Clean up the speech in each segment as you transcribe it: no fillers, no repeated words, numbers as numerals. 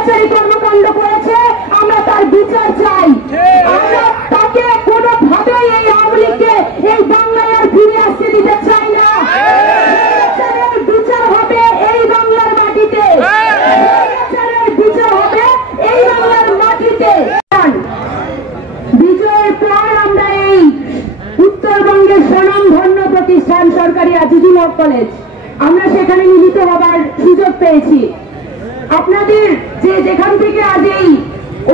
স্বৈরাচারী কর্মকাণ্ড করেছে আমরা তার বিচার চাই। আমরা তাকে কোনোভাবেই এই আওয়ামী লীগকে এই বাংলায় আর ফিরে আসতে দিতে চাই না। স্বৈরাচারের বিচার হবে এই বাংলার মাটিতে, স্বৈরাচারের বিচার হবে এই বাংলার মাটিতে। বিজয়ের পর আমরা এই উত্তরবঙ্গের স্বনামধন্য প্রতিষ্ঠান সরকারি আজিজুল হক কলেজ আমরা সেখানে মিলিত হবার সুযোগ পেয়েছি। আপনাদের যে যেখান থেকে আজ এই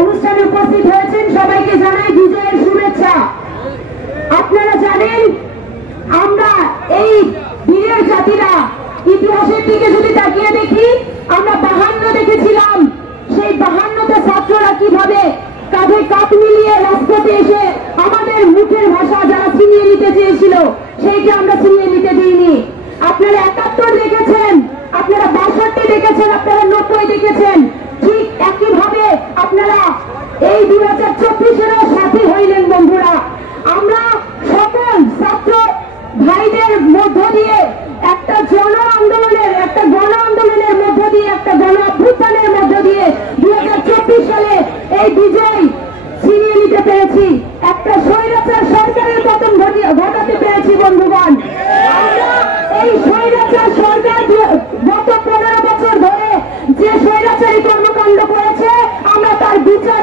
অনুষ্ঠানে উপস্থিত হয়েছেন সবাইকে জানাই বিজয়ের শুভেচ্ছা। আপনারা জানেন আমরা এই বীরের জাতিরা ইতিহাসের দিকে যদি তাকিয়ে দেখি আমরা 52 দেখেছিলাম। সেই 52তে ছাত্ররা কিভাবে কাঁধে কাঁধ মিলিয়ে রাজপথে এসে আমাদের মুখের ভাষা যারা ছিনিয়ে নিতে চেয়েছিল সেইটা আমরা ছিনিয়ে নিতে দিইনি। আপনারা 71 দেখেছেন, আপনারা 62 দেখেছেন, আপনারা 90 দেখেছেন। ঠিক একইভাবে আপনারা এই 2024-এরও সাথী হইলেন বন্ধুরা। আমরা সকল ছাত্র ভাইদের মধ্য দিয়ে একটা গণ আন্দোলনের মধ্য দিয়ে একটা গণ অভ্যুত্থানের মধ্য দিয়ে 2024 সালে এই বিজয় ছিনিয়ে নিতে পেরেছি, একটা স্বৈরাচার সরকারের পতন ঘটাতে পেরেছি বন্ধুগণ। আমরা এই স্বৈরাচার সরকার গত 15 বছর ধরে যে স্বৈরাচারী কর্মকাণ্ড করেছে আমরা তার বিচার